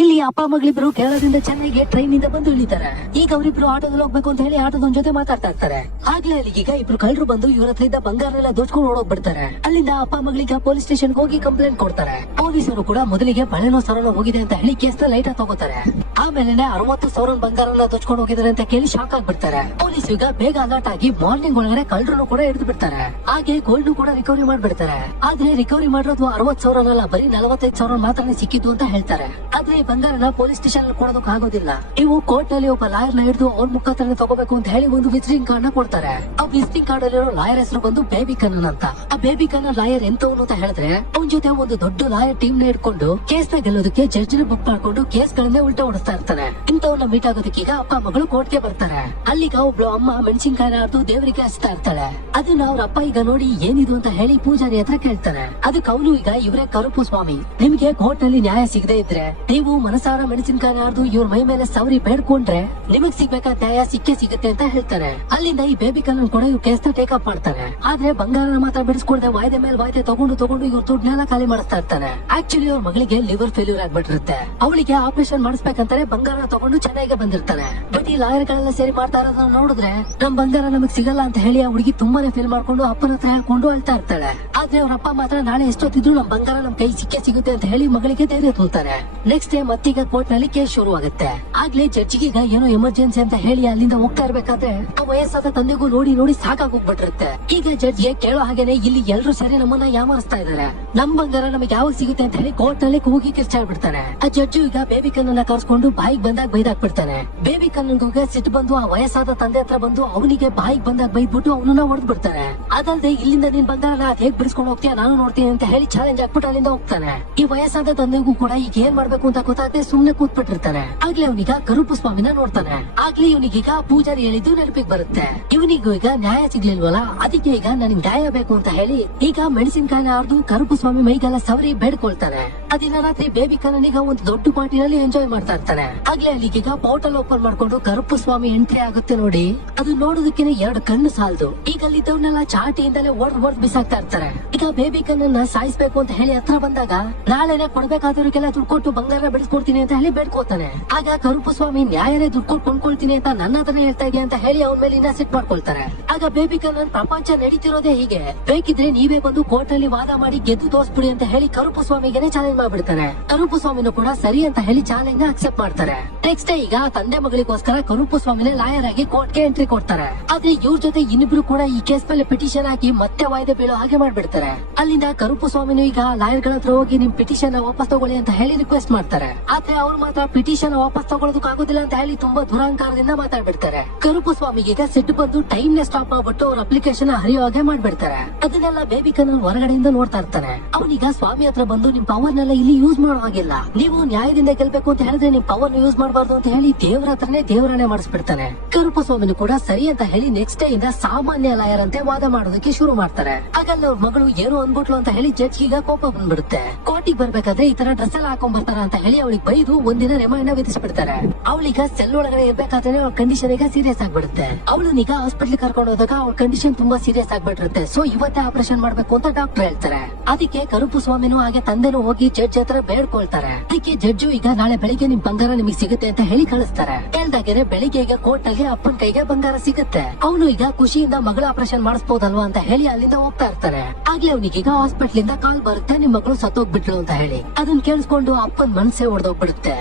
ಇಲ್ಲಿ ಅಪ್ಪ ಮಗಳಿಬ್ರು ಕೇರಳದಿಂದ ಚೆನ್ನೈಗೆ ಟ್ರೈನ್ ನಿಂದ ಬಂದು ಇಳಿತಾರೆ. ಈಗ ಅವರಿಬ್ರು ಆಟೋದಲ್ಲಿ ಹೋಗ್ಬೇಕು ಅಂತ ಹೇಳಿ ಆಟೋದೊಂದ್ ಜೊತೆ ಮಾತಾಡ್ತಾ ಇರ್ತಾರೆ. ಆಗ್ಲೇ ಅಲ್ಲಿಗೆ ಈಗ ಇಬ್ರು ಕಳ್ಳರು ಬಂದು ಇವ್ರ ಹತ್ರ ಇದ್ದ ಬಂಗಾರನೆಲ್ಲ ದೋಚ್ಕೊಂಡು ಓಡೋಗ್ಬಿಡ್ತಾರೆ. ಅಲ್ಲಿಂದ ಅಪ್ಪ ಮಗಳಿಗೆ ಪೊಲೀಸ್ ಸ್ಟೇಷನ್ ಹೋಗಿ ಕಂಪ್ಲೇಂಟ್ ಕೊಡ್ತಾರೆ. ಪೊಲೀಸರು ಕೂಡ ಮೊದಲಿಗೆ ಬಳೆನೋ ಸರನೋ ಹೋಗಿದೆ ಅಂತ ಹೇಳಿ ಕೇಸ್ ನ ಲೈಟ್ ತಗೋತಾರೆ. ಆಮೇಲೆ 60,000 ಬಂಗಾರನ ದೋಚ್ಕೊಂಡು ಹೋಗಿದ್ದಾರೆ ಅಂತ ಕೇಳಿ ಶಾಕ್ ಆಗ್ಬಿಡ್ತಾರೆ. ಪೊಲೀಸ್ ಈಗ ಬೇಗ ಅಲರ್ಟ್ ಆಗಿ ಮಾರ್ನಿಂಗ್ ಒಳಗಡೆ ಕಳ್ಳರನ್ನು ಕೂಡ ಹಿಡಿದು ಬಿಡ್ತಾರೆ. ಹಾಗೆ ಗೋಲ್ಡ್ ಕೂಡ ರಿಕವರಿ ಮಾಡ್ಬಿಡ್ತಾರೆ. ಆದ್ರೆ ರಿಕವರಿ ಮಾಡಿರೋದು 60,000 ಬರೀ 45,000 ಮಾತ್ರ ಸಿಕ್ಕಿದ್ದು ಅಂತ ಹೇಳ್ತಾರೆ. ಆದ್ರೆ ಈ ಬಂಗಾರನ ಪೊಲೀಸ್ ಸ್ಟೇಷನ್ ಕೊಡೋದಕ್ಕೆ ಆಗೋದಿಲ್ಲ. ಇವು ಕೋರ್ಟ್ ನಲ್ಲಿ ಒಬ್ಬ ಲಾಯರ್ ನ ಹಿಡಿದು ಅವ್ರ ಮುಖಾಂತರ ತಗೋಬೇಕು ಅಂತ ಹೇಳಿ ಒಂದು ವಿಸಿಟಿಂಗ್ ಕಾರ್ಡ್ ನ ಕೊಡ್ತಾರೆ. ಆ ವಿಸಿಟಿಂಗ್ ಕಾರ್ಡ್ ಅಲ್ಲಿರೋ ಲಾಯರ್ ಹೆಸರು ಬಂದು ಬೇಬಿ ಕಣ್ಣನ್ ಅಂತ. ಆ ಬೇಬಿ ಕಣ್ಣನ್ ಲಾಯರ್ ಎಂತವನು ಅಂತ ಹೇಳಿದ್ರೆ ಅವನ ಜೊತೆ ಒಂದು ದೊಡ್ಡ ಲಾಯರ್ ಟೀಮ್ ನ ಇಟ್ಕೊಂಡು ಕೇಸ್ ನ ಗೆಲ್ಲೋದಕ್ಕೆ ಜಡ್ಜ್ ನ ಬುಕ್ ಮಾಡ್ಕೊಂಡು ಕೇಸ್ ಗಳನ್ನೇ ಉಲ್ಟಾ ಓಡಿಸ್ತಾ ಇರ್ತಾನೆ. ಇಂಥವ್ನ ಮೀಟ್ ಆಗೋದಕ್ಕೆ ಈಗ ಅಪ್ಪ ಮಗಳು ಕೋರ್ಟ್ ಗೆ ಬರ್ತಾರೆ. ಅಲ್ಲಿಗ ಒಬ್ಳು ಅಮ್ಮ ಮೆಣಸಿನಕಾಯಿನ ಅರ್ದು ದೇವರಿಗೆ ಹಚ್ತಾ ಇರ್ತಾಳೆ. ಅದನ್ನ ಅವ್ರ ಅಪ್ಪ ಈಗ ನೋಡಿ ಏನಿದು ಅಂತ ಹೇಳಿ ಪೂಜಾರಿ ಹತ್ರ ಕೇಳ್ತಾನೆ. ಅದಕ್ಕೆ ಅವನು ಈಗ ಇವರೇ ಕರುಪು ಸ್ವಾಮಿ, ನಿಮ್ಗೆ ಕೋರ್ಟ್ ನಲ್ಲಿ ನ್ಯಾಯ ಸಿಗದೆ ಇದ್ರೆ ನೀವು ಮನಸಾರ ಮೆಣಸಿನಕಾಯಿನ ಅರ್ದು ಇವ್ರ ಮೈ ಮೇಲೆ ಸವರಿ ಬೇಡ್ಕೊಂಡ್ರೆ ನಿಮಗ್ ಸಿಗ್ಬೇಕಾದ ನ್ಯಾಯ ಸಿಕ್ಕೇ ಸಿಗುತ್ತೆ ಅಂತ ಹೇಳ್ತಾರೆ. ಅಲ್ಲಿಂದ ಈ ಬೇಬಿ ಕಲ್ಲನ್ ಕೂಡ ಇವ್ರು ಕೇಸ್ ನ ಟೇಕ್ ಅಪ್ ಮಾಡ್ತಾರೆ. ಆದ್ರೆ ಬಂಗಾರನ ಮಾತ್ರ ಬಿಡಿಸ್ಕೊಡ್ದೆ ವಾಯ್ದೆ ಮೇಲೆ ವಾಯ್ದೆ ತಗೊಂಡು ಇವ್ರ ದುಡ್ಡನ್ನೆಲ್ಲ ಖಾಲಿ ಮಾಡಿಸ್ತಾ ಇರ್ತಾನೆ. ಆಕ್ಚುಲಿ ಅವ್ರ ಮಗಳಿಗೆ ಲಿವರ್ ಫೇಲ್ಯೂರ್ ಆಗ್ಬಿಟ್ಟಿರುತ್ತೆ. ಅವಳಿಗೆ ಆಪರೇಷನ್ ಮಾಡಿಸ್ಬೇಕಂತಾರೆ ಬಂಗಾರ ತಗೊಂಡು ಚೆನ್ನೈಗೆ ಬಂದಿರ್ತಾನೆ. ಬಟ್ ಈ ಲಾಯರ್ ಗಳೆಲ್ಲ ಸೇರಿ ಮಾಡ್ತಾ ಇರೋದನ್ನ ನೋಡಿದ್ರೆ ನಮ್ ಬಂಗಾರ ನಮಗ್ ಸಿಗಲ್ಲ ಅಂತ ಹೇಳಿ ಆ ಹುಡುಗಿ ತುಂಬಾನೇ ಫೀಲ್ ಮಾಡ್ಕೊಂಡು ಅಪ್ಪನ ಹತ್ರ ಹೇಳ್ಕೊಂಡು ಅಳ್ತಾ ಇರ್ತಾಳೆ. ಆದ್ರೆ ಅವ್ರ ಅಪ್ಪ ಮಾತ್ರ ನಾಳೆ ಎಷ್ಟೊತ್ತಿದ್ರು ನಮ್ ಬಂಗಾರ ನಮ್ ಕೈ ಸಿಕ್ಕೇ ಸಿಗುತ್ತೆ ಅಂತ ಹೇಳಿ ಮಗಳಿಗೆ ಧೈರ್ಯ ತುಂಬ್ತಾನೆ. ನೆಕ್ಸ್ಟ್ ಡೇ ಮತ್ತೀಗ ಕೋರ್ಟ್ ನಲ್ಲಿ ಕೇಸ್ ಶುರು ಆಗುತ್ತೆ. ಆಗ್ಲೇ ಜಡ್ಜಿಗೆ ಈಗ ಏನೋ ಎಮರ್ಜೆನ್ಸಿ ಅಂತ ಹೇಳಿ ಅಲ್ಲಿಂದ ಹೋಗ್ತಾ ಇರ್ಬೇಕಾದ್ರೆ ಆ ವಯಸ್ಸಾದ ತಂದೆಗೂ ನೋಡಿ ಸಾಕಾಗೋಗ್ಬಿಟ್ಟಿರುತ್ತೆ. ಈಗ ಜಡ್ಜ್ಗೆ ಕೇಳೋ ಹಾಗೇನೆ ಇಲ್ಲಿ ಎಲ್ರು ಸೇರಿ ನಮ್ಮನ್ನ ಯಾಮರಿಸ್ತಾ ಇದಾರೆ. ನಮ್ ಬಂಗಾರ ನಮಗೆ ಯಾವಾಗ ಸಿಗುತ್ತೆ ಅಂತ ಹೇಳಿ ಕೋರ್ಟ್ ನಲ್ಲಿ ಕೂಗಿ ಕಿರ್ಚಾಡ್ಬಿಡ್ತಾನೆ. ಆ ಜಡ್ಜು ಈಗ ಬೇಬಿ ಕಣ್ಣನ್ನ ಕರ್ಸ್ಕೊಂಡು ಬಾಯಿಗೆ ಬಂದಾಗ ಬೈದಾಕ್ಬಿಡ್ತಾನೆ. ಬೇಬಿ ಕಣ್ಣನ್ಗೆ ಸಿಟ್ಟು ಬಂದು ಆ ವಯಸ್ಸಾದ ತಂದೆ ಹತ್ರ ಬಂದು ಅವನಿಗೆ ಬಾಯಿಗೆ ಬಂದಾಗ ಬೈದ್ಬಿಟ್ಟು ಅವನನ್ನ ಹೊಡೆದ್ ಬಿಡ್ತಾನೆ. ಅದಲ್ಲದೆ ಇಲ್ಲಿಂದ ನಿನ್ ಬಂಗಾರನ ಹೇಗ್ ಬಿಡಿಸ್ಕೊಂಡು ಹೋಗ್ತೀಯ ನಾನು ನೋಡ್ತೀನಿ ಅಂತ ಹೇಳಿ ಚಾಲೆಂಜ್ ಹಾಕ್ಬಿಟ್ಟು ಅಲ್ಲಿಂದ ಹೋಗ್ತಾನೆ. ಈ ವಯಸ್ಸಾದ ತಂದೆಗೂ ಕೂಡ ಈಗ ಏನ್ ಮಾಡ್ಬೇಕು ಅಂತ ಗೊತ್ತಾಗದೆ ಸುಮ್ನೆ ಕೂತ್ಬಿಟ್ಟಿರ್ತಾನೆ. ಆಗ್ಲೇ ಅವನೀಗ ಕರುಪು ಸ್ವಾಮಿನ ನೋಡ್ತಾನೆ. ಆಗ್ಲೇ ಇವನಿಗೀಗ ಪೂಜಾರಿ ಹೇಳಿದ್ದು ನೆನಪಿಗೆ ಬರುತ್ತೆ. ಇವನಿಗೂ ಈಗ ನ್ಯಾಯ ಸಿಗ್ಲಿಲ್ವಲ್ಲ, ಅದಕ್ಕೆ ಈಗ ನನಗೆ ನ್ಯಾಯ ಬೇಕು ಅಂತ ಹೇಳಿ ಈಗ ಮೆಣಸಿನಕಾಯಿನ ಅರ್ದು ಕರುಪು ಸ್ವಾಮಿ ಮೈಗೆಲ್ಲ ಸವರಿ ಬೇಡ್ಕೊಳ್ತಾನೆ. ಅದಿನ ರಾತ್ರಿ ಬೇಬಿ ಕಣ್ಣನೀಗ ಒಂದು ದೊಡ್ಡ ಪಾರ್ಟಿನಲ್ಲಿ ಎಂಜಾಯ್ ಮಾಡ್ತಾ ಇರ್ತಾನೆ. ಆಗ್ಲೇ ಅಲ್ಲಿಗೀಗ ಪೋರ್ಟಲ್ ಓಪನ್ ಮಾಡ್ಕೊಂಡು ಕರುಪು ಸ್ವಾಮಿ ಎಂಟ್ರಿ ಆಗುತ್ತೆ ನೋಡಿ. ಅದು ನೋಡೋದಕ್ಕೆ 2 ಕಣ್ಣು ಸಾಲದು. ಈಗ ಅಲ್ಲಿದ್ದವ್ರನ್ನೆಲ್ಲ ಚಾಟಿಯಿಂದಲೇ ಒಡ್ದ್ ಬಿಸಾಕ್ತಾ ಇರ್ತಾರೆ. ಈಗ ಬೇಬಿ ಕಣ್ಣನ್ನ ಸಾಯಿಸ್ಬೇಕು ಅಂತ ಹೇಳಿ ಹತ್ರ ಬಂದಾಗ ನಾಳೆನೆ ಕೊಡ್ಬೇಕಾದವ್ರಿಗೆಲ್ಲ ದುಡ್ಡು ಕೊಟ್ಟು ಬಂಗಾರ ಬೆಳೆಸ್ಕೊಡ್ತೀನಿ ಅಂತ ಹೇಳಿ ಬೇಡ್ಕೋತಾನೆ. ಆಗ ಕರುಪು ಸ್ವಾಮಿ ನ್ಯಾಯನೇ ದುಡ್ಡು ಕೊಟ್ಟು ಕೊಂಡ್ಕೊಳ್ತೀನಿ ಅಂತ ನನ್ನ ಹತ್ರನೇ ಹೇಳ್ತಾ ಇದೆಯಾ ಅಂತ ಹೇಳಿ ಅವನ ಮೇಲೆ ಇನ್ನ ಸಿಟ್ ಮಾಡ್ಕೊಳ್ತಾರೆ. ಆಗ ಬೇಬಿ ಕಣ್ಣನ್ ಪ್ರಪಂಚ ನಡೀತಿರೋದೇ ಹೀಗೆ, ಬೇಕಿದ್ರೆ ನೀವೇ ಬಂದು ಕೋರ್ಟ್ ನಲ್ಲಿ ವಾದ ಮಾಡಿ ಗೆದ್ದು ತೋರಿಸ್ಬಿಡಿ ಅಂತ ಹೇಳಿ ಕರುಪು ಸ್ವಾಮಿಗೆ ಚಾಲೆಂಜ್ ಮಾಡ್ಬಿಡ್ತಾನೆ. ಕರುಪು ಸ್ವಾಮಿನೂ ಕೂಡ ಸರಿ ಅಂತ ಹೇಳಿ ಚಾಲೆಂಜ್ ಅಕ್ಸೆಪ್ಟ್ ಮಾಡ್ತಾರೆ. ನೆಕ್ಸ್ಟ್ ಡೇ ಈಗ ತಂದೆ ಮಗಳಿಗೋಸ್ಕರ ಕರುಪು ಸ್ವಾಮಿನೇ ಲಾಯರ್ ಆಗಿ ಕೋರ್ಟ್ ಗೆ ಎಂಟ್ರಿ ಕೊಡ್ತಾರೆ. ಆದ್ರೆ ಇವ್ರ ಜೊತೆ ಇನ್ನಿಬ್ರು ಕೂಡ ಈ ಕೇಸ್ ಮೇಲೆ ಪಿಟಿಷನ್ ಹಾಕಿ ಮತ್ತೆ ವಾಯ್ದೆ ಬೀಳೋ ಹಾಗೆ ಮಾಡ್ಬಿಡ್ತಾರೆ. ಅಲ್ಲಿಂದ ಕರುಪು ಸ್ವಾಮಿನೂ ಈಗ ಲಾಯರ್ ಗಳ ಹತ್ರ ಹೋಗಿ ನಿಮ್ ಪಿಟಿಷನ್ ವಾಪಸ್ ತಗೊಳ್ಳಿ ಅಂತ ಹೇಳಿ ರಿಕ್ವೆಸ್ಟ್ ಮಾಡ್ತಾರೆ. ಆದ್ರೆ ಅವ್ರು ಮಾತ್ರ ಪಿಟಿಷನ್ ವಾಪಸ್ ತಗೊಳ್ಳೋದಕ್ಕೆ ಆಗೋದಿಲ್ಲ ಅಂತ ಹೇಳಿ ತುಂಬಾ ದುರಾಂಕಾರದಿಂದ ಮಾತಾಡ್ಬಿಡ್ತಾರೆ. ಕರುಪು ಸ್ವಾಮಿಗೆ ಈಗ ಸಿಟ್ಟು ಬಂದು ಟೈಮ್ ನೇ ಸ್ಟಾಪ್ ಮಾಡ್ಬಿಟ್ಟು ಅವ್ರ ಅಪ್ಲಿಕೇಶನ್ ಹರಿಯೋ ಹಾಗೆ ಮಾಡ್ಬಿಡ್ತಾರೆ. ಅದನ್ನೆಲ್ಲ ಬೇಬಿ ಕಣ್ಣನ್ ಹೊರಗಡೆಯಿಂದ ನೋಡ್ತಾ ಇರ್ತಾನೆ. ಅವನೀಗ ಸ್ವಾಮಿ ಹತ್ರ ಬಂದು ನಿಮ್ ಪವರ್ ನೆಲ್ಲ ಇಲ್ಲಿ ಯೂಸ್ ಮಾಡೋ ಹಾಗಿಲ್ಲ, ನೀವು ನ್ಯಾಯದಿಂದ ಗೆಲ್ಬೇಕು ಅಂತ ಹೇಳಿದ್ರೆ ನಿಮ್ ಪವರ್ ಯೂಸ್ ಮಾಡಬಾರ್ದು ಅಂತ ಹೇಳಿ ದೇವರ ಹತ್ರನೇ ದೇವರನ್ನೇ ಮಾಡಿಸ್ಬಿಡ್ತಾನೆ. ಕರುಪು ಸ್ವಾಮಿನೂ ಕೂಡ ಸರಿ ಅಂತ ಹೇಳಿ ನೆಕ್ಸ್ಟ್ ಡೇ ಇಂದ ಸಾಮಾನ್ಯ ಲಾಯರ್ ಅಂತೆ ವಾದ ಮಾಡೋದಕ್ಕೆ ಶುರು ಮಾಡ್ತಾರೆ. ಹಾಗಲ್ಲ ಅವ್ರ ಮಗಳು ಏನೋ ಅನ್ಬಿಟ್ಲು ಅಂತ ಹೇಳಿ ಜಡ್ಜ್ ಈಗ ಕೋಪ ಬಂದ್ಬಿಡುತ್ತೆ. ಕೋರ್ಟಿಗೆ ಬರ್ಬೇಕಾದ್ರೆ ಈ ತರ ಡ್ರೆಸ್ ಎಲ್ಲ ಹಾಕೊಂಡ್ ಬರ್ತಾರ ಅಂತ ಹೇಳಿ ಅವಳಿಗೆ ಬೈದು ಒಂದಿನ ರಿಮೈಂಡ್ ವಿಧಿಸ್ಬಿಡ್ತಾರೆ. ಅವಳೀಗ ಸೆಲ್ ಒಳಗಡೆ ಇರ್ಬೇಕಾದ್ರೆ ಅವಳ ಕಂಡೀಷನ್ ಈಗ ಸೀರಿಯಸ್ ಆಗ್ಬಿಡುತ್ತೆ. ಅವಳನ್ನೀಗ ಹಾಸ್ಪಿಟಲ್ ಕರ್ಕೊಂಡು ಹೋದಾಗ ಅವಳ ಕಂಡೀಷನ್ ತುಂಬಾ ಸೀರಿಯಸ್ ಆಗ್ಬಿಟ್ಟಿರುತ್ತೆ. ಸೊ ಇವತ್ತೇ ಆಪರೇಷನ್ ಮಾಡ್ಬೇಕು ಅಂತ ಡಾಕ್ಟರ್ ಹೇಳ್ತಾರೆ. ಅದಕ್ಕೆ ಕರುಪು ಸ್ವಾಮಿನೂ ಹಾಗೆ ತಂದೆನೂ ಹೋಗಿ ಜಡ್ಜ್ ಹತ್ರ ಬೇಡ್ಕೊಳ್ತಾರೆ. ಅದಕ್ಕೆ ಜಡ್ಜು ಈಗ ನಾಳೆ ಬೆಳಿಗ್ಗೆ ನಿಮ್ ಬಂಗಾರ ನಿಮಗೆ ಸಿಗುತ್ತೆ ಅಂತ ಹೇಳಿ ಕಳಿಸ್ತಾರೆ. ಹೇಳ್ದಾಗೆ ಬೆಳಿಗ್ಗೆ ಈಗ ಕೋರ್ಟ್ ನಲ್ಲಿ ಅಪ್ಪನ ಕೈಗೆ ಬಂಗಾರ ಸಿಗುತ್ತೆ. ಅವನು ಈಗ ಖುಷಿಯಿಂದ ಮಗಳ ಆಪರೇಷನ್ ಮಾಡಿಸಬಹುದಲ್ವಾ ಅಂತ ಹೇಳಿ ಅಲ್ಲಿಂದ ಹೋಗ್ತಾ ಇರ್ತಾರೆ. ಆಗ್ಲೇ ಅವನಿಗೀಗ ಹಾಸ್ಪಿಟಲ್ ಇಂದ ಕಾಲ್ ಬರುತ್ತೆ, ನಿಮ್ ಮಗಳು ಸತ್ತೋಗ್ಬಿಟ್ಲು ಅಂತ ಹೇಳಿ. ಅದನ್ನ ಕೇಳಿಸ್ಕೊಂಡು ಅಪ್ಪನ್ ಮನ್ಸೇ ಹೊಡೆದೋಗ್ಬಿಡುತ್ತೆ.